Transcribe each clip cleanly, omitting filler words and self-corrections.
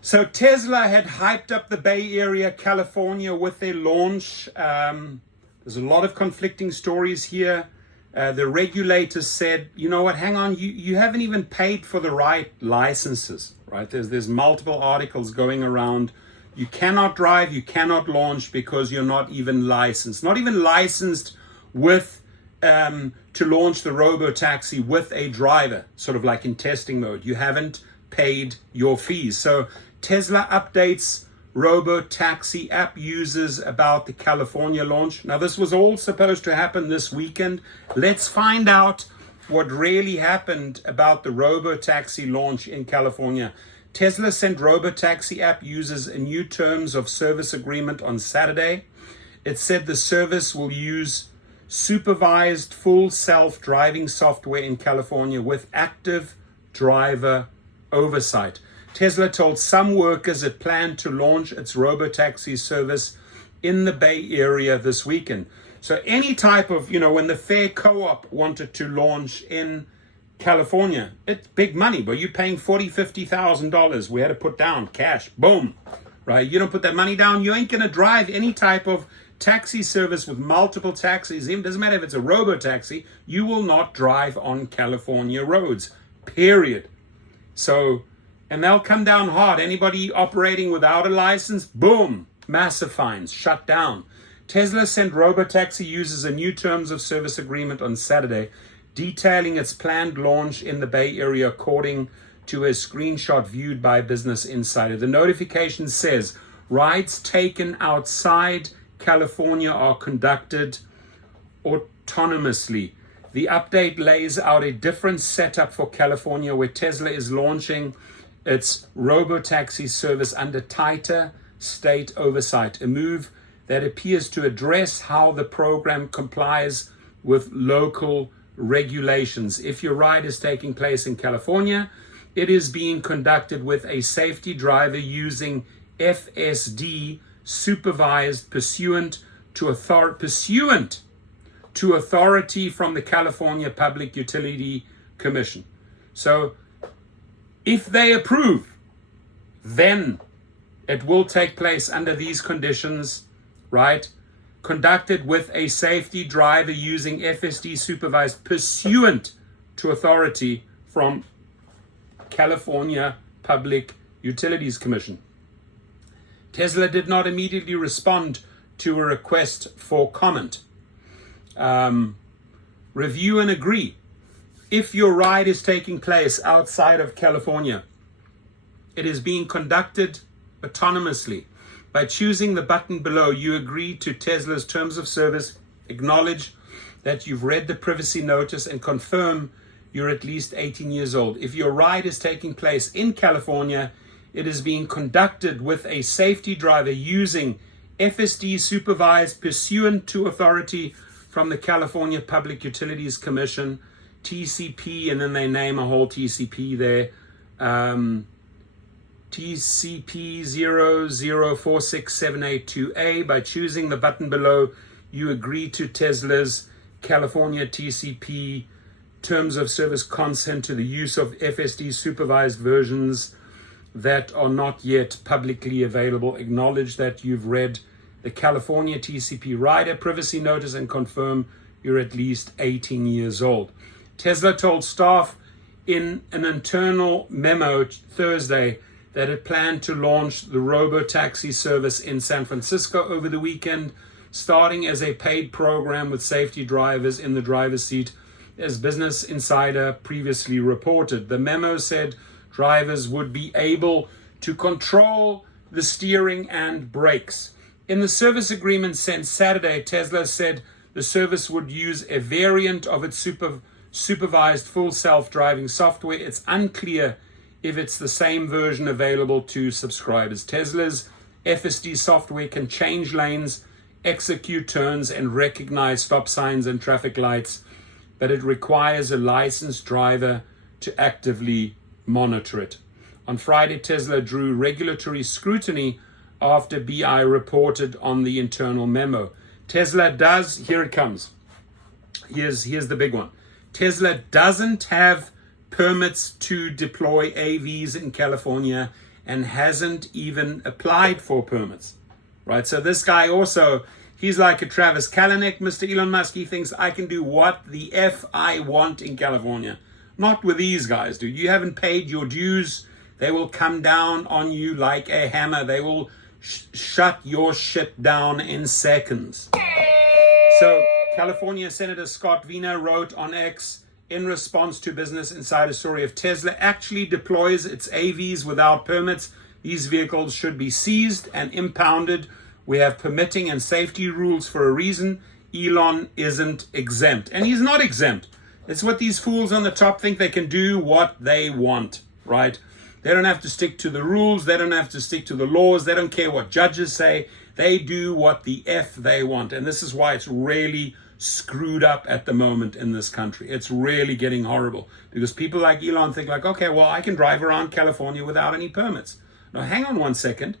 So Tesla had hyped up the Bay Area, California with their launch. There's a lot of conflicting stories here. The regulators said, you know what, hang on, you haven't even paid for the right licenses, right? There's multiple articles going around. You cannot drive, you cannot launch because you're not even licensed. Not even licensed with to launch the Robotaxi with a driver, sort of like in testing mode. You haven't paid your fees. So Tesla updates Robotaxi app users about the California launch. Now, this was all supposed to happen this weekend. Let's find out what really happened about the Robotaxi launch in California. Tesla sent Robotaxi app users a new terms of service agreement on Saturday. It said the service will use supervised full self-driving software in California with active driver oversight. Tesla told some workers it planned to launch its Robotaxi service in the Bay Area this weekend. So any type of, when the Fair Co-op wanted to launch in California, it's big money, but you're paying $40,000, $50,000. We had to put down cash, boom, right? You don't put that money down, you ain't gonna drive any type of taxi service with multiple taxis. It doesn't matter if it's a Robotaxi, you will not drive on California roads, period. So, and they'll come down hard. Anybody operating without a license, boom, massive fines, shut down. Tesla sent Robotaxi users a new terms of service agreement on Saturday, detailing its planned launch in the Bay Area, according to a screenshot viewed by Business Insider. The notification says rides taken outside California are conducted autonomously. The update lays out a different setup for California, where Tesla is launching its Robotaxi service under tighter state oversight, a move that appears to address how the program complies with local regulations. If your ride is taking place in California, it is being conducted with a safety driver using FSD supervised pursuant to authority from the California Public Utility Commission. So if they approve, then it will take place under these conditions, right? Conducted with a safety driver using FSD supervised pursuant to authority from California Public Utilities Commission. Tesla did not immediately respond to a request for comment. Review and agree. If your ride is taking place outside of California, it is being conducted autonomously. By choosing the button below, you agree to Tesla's terms of service, acknowledge that you've read the privacy notice, and confirm you're at least 18 years old. If your ride is taking place in California, it is being conducted with a safety driver using FSD supervised pursuant to authority from the California Public Utilities Commission, TCP, and then they name a whole TCP there. TCP 0046782A. By choosing the button below, you agree to Tesla's California TCP terms of service, consent to the use of FSD supervised versions that are not yet publicly available. Acknowledge that you've read the California TCP rider privacy notice and confirm you're at least 18 years old. Tesla told staff in an internal memo Thursday that it planned to launch the Robotaxi service in San Francisco over the weekend, starting as a paid program with safety drivers in the driver's seat, as Business Insider previously reported. The memo said drivers would be able to control the steering and brakes. In the service agreement sent Saturday, Tesla said the service would use a variant of its supervised full self-driving software. It's unclear if it's the same version available to subscribers. Tesla's FSD software can change lanes, execute turns, and recognize stop signs and traffic lights, but it requires a licensed driver to actively monitor it. On Friday, Tesla drew regulatory scrutiny after BI reported on the internal memo. Tesla does, here it comes. Here's the big one. Tesla doesn't have permits to deploy AVs in California, and hasn't even applied for permits, right? So this guy also, he's like a Travis Kalanick, Mr. Elon Musk. He thinks I can do what the F I want in California. Not with these guys, dude. You haven't paid your dues. They will come down on you like a hammer. They will shut your shit down in seconds. So California Senator Scott Vina wrote on X, in response to Business Insider's story of Tesla actually deploys its AVs without permits, these vehicles should be seized and impounded. We have permitting and safety rules for a reason. Elon isn't exempt. And he's not exempt. It's what these fools on the top think. They can do what they want, right? They don't have to stick to the rules. They don't have to stick to the laws. They don't care what judges say. They do what the F they want. And this is why it's really screwed up at the moment in this country. It's really getting horrible because people like Elon think like, okay, well, I can drive around California without any permits. Now, hang on one second.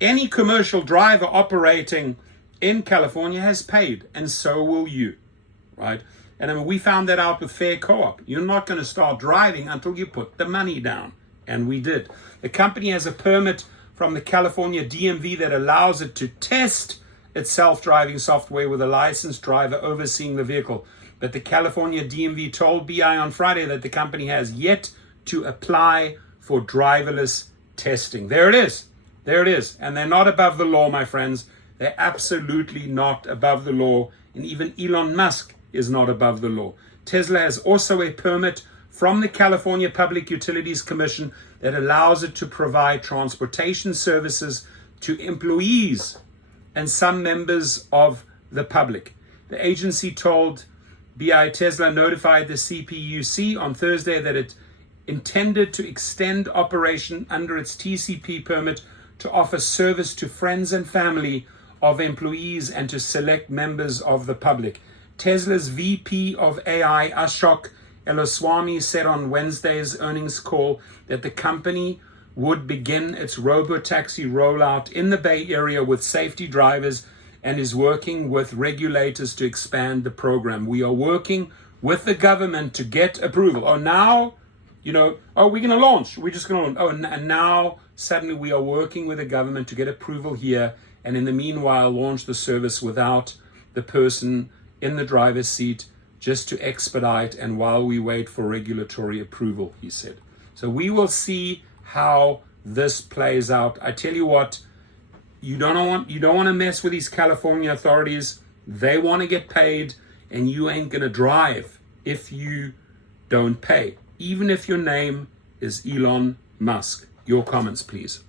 Any commercial driver operating in California has paid, and so will you, right? And I mean, we found that out with Fair Co-op. You're not going to start driving until you put the money down. And we did. The company has a permit from the California DMV that allows it to test its self-driving software with a licensed driver overseeing the vehicle. But the California DMV told BI on Friday that the company has yet to apply for driverless testing. There it is. There it is. And they're not above the law, my friends. They're absolutely not above the law. And even Elon Musk is not above the law. Tesla has also a permit from the California Public Utilities Commission that allows it to provide transportation services to employees and some members of the public. The agency told BI Tesla notified the CPUC on Thursday that it intended to extend operation under its TCP permit to offer service to friends and family of employees and to select members of the public. Tesla's VP of AI, Ashok Eloswamy, said on Wednesday's earnings call that the company would begin its Robotaxi rollout in the Bay Area with safety drivers and is working with regulators to expand the program. We are working with the government to get approval. Oh, now, we're going to launch. We're just going to, and now suddenly we are working with the government to get approval here and in the meanwhile launch the service without the person in the driver's seat just to expedite and while we wait for regulatory approval, he said. So we will see how this plays out. I tell you what, you don't want to mess with these California authorities. They want to get paid, and you ain't gonna drive if you don't pay, even if your name is Elon Musk. Your comments, please.